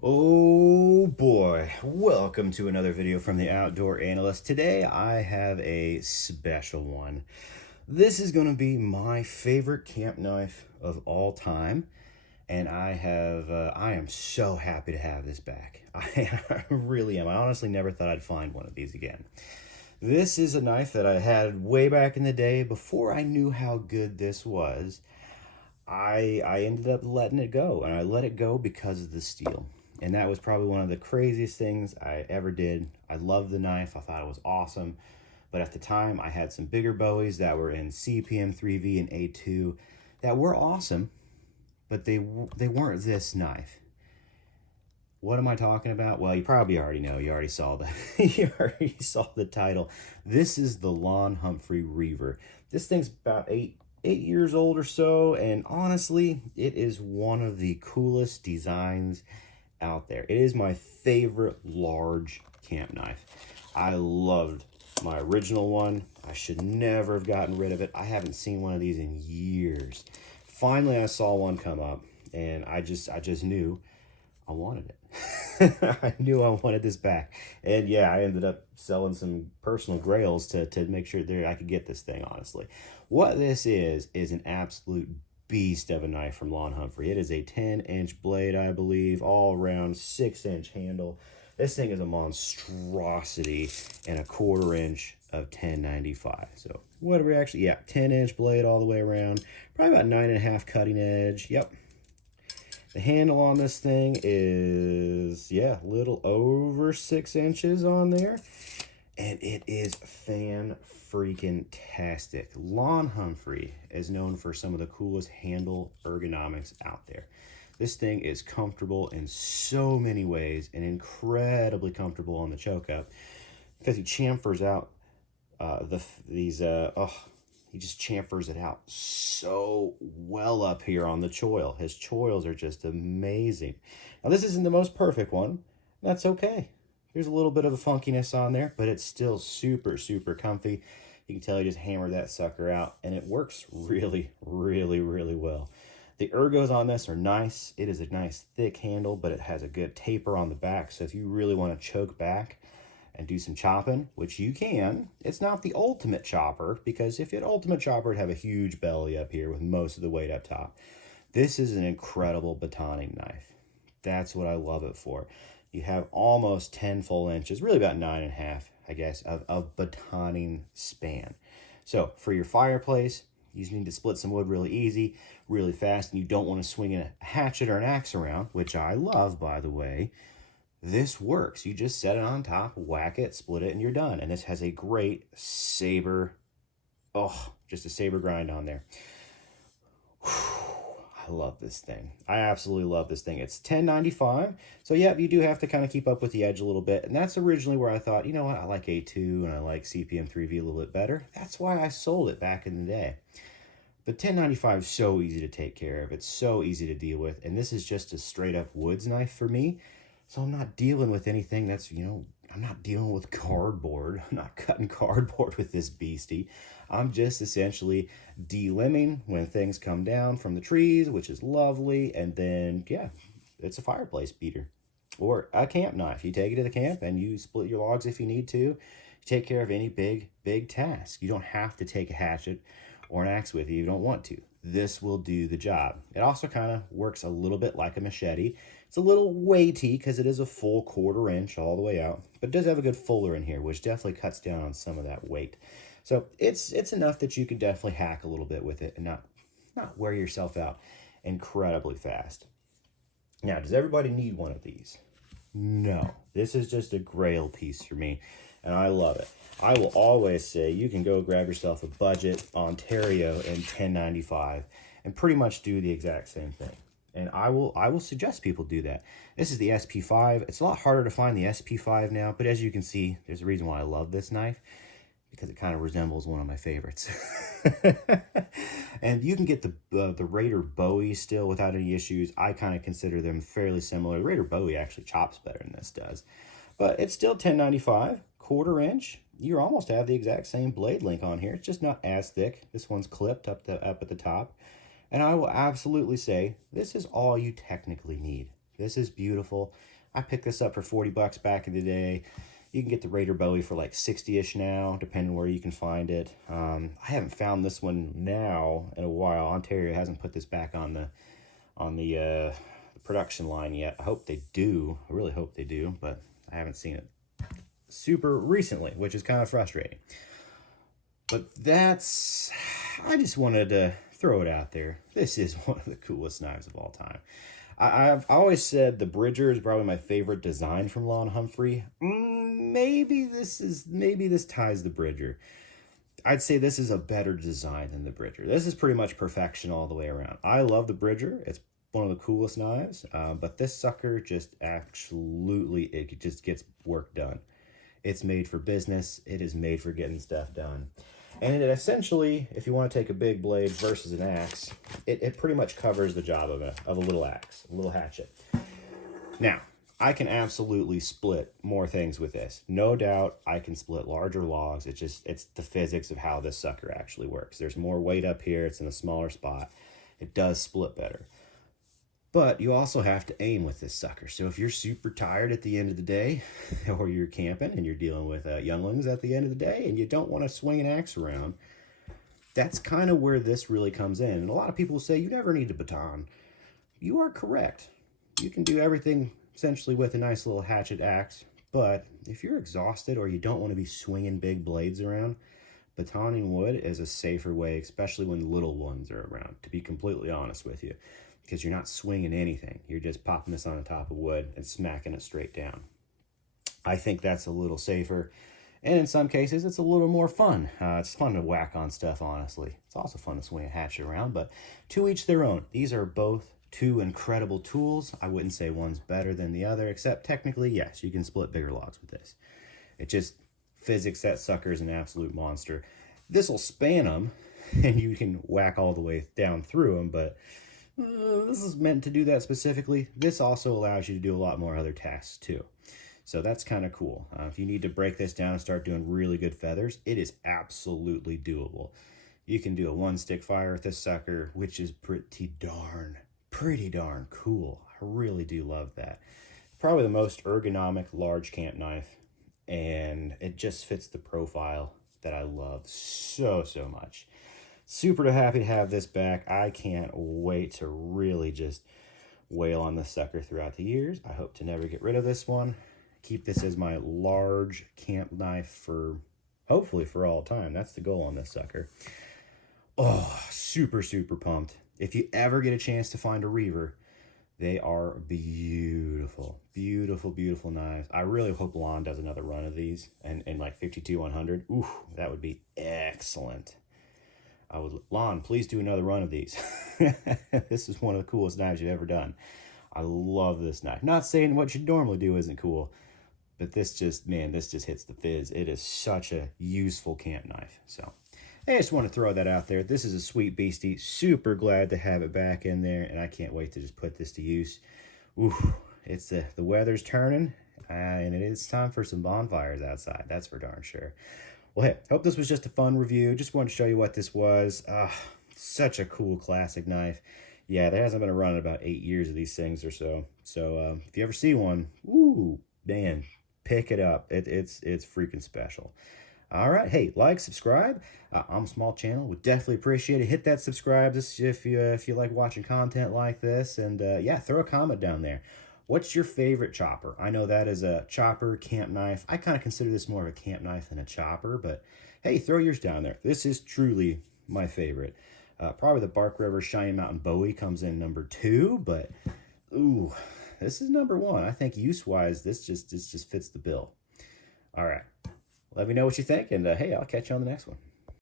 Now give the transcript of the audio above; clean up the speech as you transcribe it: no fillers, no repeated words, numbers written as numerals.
Oh boy, welcome to another video from the Outdoor Analyst. Today I have a special one. This is going to be my favorite camp knife of all time, and I am so happy to have this back. I really am. I honestly never thought I'd find one of these again. This is a knife that I had way back in the day before I knew how good this was. I ended up letting it go, and I let it go because of the steel. And that was probably one of the craziest things I ever did. I loved the knife. I thought it was awesome. But at the time, I had some bigger Bowies that were in CPM 3V and A2 that were awesome, but they weren't this knife. What am I talking about? Well, you probably already know. You already saw the you already saw the title. This is the Lon Humphrey Reaver. This thing's about eight years old or so, and honestly, it is one of the coolest designs out there. It is my favorite large camp knife. I loved my original one. I should never have gotten rid of it. I haven't seen one of these in years. Finally, I saw one come up, and I just knew I wanted it. I knew I wanted this back. And yeah, I ended up selling some personal grails to make sure I could get this thing, honestly. What this is an absolute beast of a knife from Lon Humphrey. It is a 10-inch blade, I believe, all around 6-inch handle. This thing is a monstrosity and a 1/4 inch of 1095. So what are we actually, yeah, 10-inch blade all the way around. Probably about 9.5 cutting edge. Yep. The handle on this thing is, yeah, a little over 6 inches on there. And it is fan-freaking-tastic. Lon Humphrey is known for some of the coolest handle ergonomics out there. This thing is comfortable in so many ways and incredibly comfortable on the choke up because he chamfers out he just chamfers it out so well up here on the choil. His choils are just amazing. Now, this isn't the most perfect one. That's okay. There's a little bit of a funkiness on there, but it's still super, super comfy. You can tell he just hammered that sucker out, and it works really, really, really well. The ergos on this are nice. It is a nice thick handle, but it has a good taper on the back, so if you really want to choke back and do some chopping, which you can. It's not the ultimate chopper, because if it ultimate chopper, it'd have a huge belly up here with most of the weight up top. This is an incredible batoning knife. That's what I love it for. You have almost 10 full inches, really about 9.5, I guess, of batoning span. So for your fireplace, you just need to split some wood really easy, really fast, and you don't want to swing a hatchet or an axe around, which I love, by the way. This works. You just set it on top, whack it, split it, and you're done. And this has a great saber, just a saber grind on there. I love this thing. I absolutely love this thing. It's $10.95. So yeah, you do have to kind of keep up with the edge a little bit. And that's originally where I thought, you know what, I like A2 and I like CPM 3V a little bit better. That's why I sold it back in the day. The $10.95 is so easy to take care of. It's so easy to deal with. And this is just a straight up woods knife for me. So I'm not dealing with anything that's, I'm not dealing with cardboard. I'm not cutting cardboard with this beastie. I'm just essentially delimbing when things come down from the trees, which is lovely. And then, yeah, it's a fireplace beater or a camp knife. You take it to the camp and you split your logs if you need to. You take care of any big task. You don't have to take a hatchet or an axe with you if you don't want to. This will do the job. It also kind of works a little bit like a machete. It's a little weighty because it is a full 1/4 inch all the way out, but it does have a good fuller in here, which definitely cuts down on some of that weight. So it's enough that you can definitely hack a little bit with it and not wear yourself out incredibly fast. Now, does everybody need one of these? No. This is just a grail piece for me, and I love it. I will always say you can go grab yourself a budget Ontario in $10.95 and pretty much do the exact same thing. And I will suggest people do that. This is the SP5. It's a lot harder to find the SP5 now, but as you can see, there's a reason why I love this knife, because it kind of resembles one of my favorites. And you can get the Raider Bowie still without any issues. I kind of consider them fairly similar. The Raider Bowie actually chops better than this does, but it's still $10.95, 1/4 inch. You almost have the exact same blade link on here. It's just not as thick. This one's clipped up at the top. And I will absolutely say this is all you technically need. This is beautiful. I picked this up for 40 bucks back in the day. You can get the Raider Bowie for like 60-ish now, depending where you can find it. I haven't found this one now in a while. Ontario hasn't put this back on the production line yet. I hope they do. I really hope they do, but I haven't seen it super recently, which is kind of frustrating. But I just wanted to throw it out there. This is one of the coolest knives of all time. I've always said the Bridger is probably my favorite design from Lon Humphrey. Maybe this ties the Bridger. I'd say this is a better design than the Bridger. This is pretty much perfection all the way around. I love the Bridger. It's one of the coolest knives, but this sucker just absolutely, it just gets work done. It's made for business. It is made for getting stuff done. And it essentially, if you want to take a big blade versus an axe, it pretty much covers the job of a little axe, a little hatchet. Now, I can absolutely split more things with this. No doubt I can split larger logs. It's the physics of how this sucker actually works. There's more weight up here. It's in a smaller spot. It does split better. But you also have to aim with this sucker. So if you're super tired at the end of the day, or you're camping and you're dealing with younglings at the end of the day, and you don't want to swing an axe around, that's kind of where this really comes in. And a lot of people say, you never need a baton. You are correct. You can do everything essentially with a nice little hatchet axe. But if you're exhausted or you don't want to be swinging big blades around, batoning wood is a safer way, especially when little ones are around, to be completely honest with you. Because you're not swinging anything. You're just popping this on the top of wood and smacking it straight down. I think that's a little safer. And in some cases, it's a little more fun. It's fun to whack on stuff, honestly. It's also fun to swing a hatchet around, but to each their own. These are both two incredible tools. I wouldn't say one's better than the other, except technically, yes, you can split bigger logs with this. It just, physics, that sucker is an absolute monster. This will span them, and you can whack all the way down through them, but this is meant to do that specifically. This also allows you to do a lot more other tasks too. So that's kind of cool. If you need to break this down and start doing really good feathers, it is absolutely doable. You can do a one stick fire with this sucker, which is pretty darn cool. I really do love that. Probably the most ergonomic large camp knife, and it just fits the profile that I love so much. Super happy to have this back. I can't wait to really just wail on this sucker throughout the years. I hope to never get rid of this one. Keep this as my large camp knife for, hopefully for all time. That's the goal on this sucker. Oh, super pumped. If you ever get a chance to find a Reaver, they are beautiful, beautiful knives. I really hope Lon does another run of these and like 52-100. Ooh, that would be excellent. Lon, please do another run of these. This is one of the coolest knives you've ever done. I love this knife. Not saying what you normally do isn't cool, but this just hits the fizz. It is such a useful camp knife. So, hey, I just want to throw that out there. This is a sweet beastie. Super glad to have it back in there, and I can't wait to just put this to use. Ooh, it's the weather's turning, and it is time for some bonfires outside. That's for darn sure. Well, hey, hope this was just a fun review. Just wanted to show you what this was. Such a cool classic knife. Yeah, there hasn't been a run in about 8 years of these things or so. So if you ever see one, ooh, man, pick it up. It's freaking special. All right, hey, like, subscribe. I'm a small channel, would definitely appreciate it. Hit that subscribe if you like watching content like this, and yeah, throw a comment down there. What's your favorite chopper? I know that is a chopper, camp knife. I kind of consider this more of a camp knife than a chopper, but hey, throw yours down there. This is truly my favorite. Probably the Bark River Shiny Mountain Bowie comes in number 2, but ooh, this is number 1. I think use-wise, this just fits the bill. All right, let me know what you think, and hey, I'll catch you on the next one.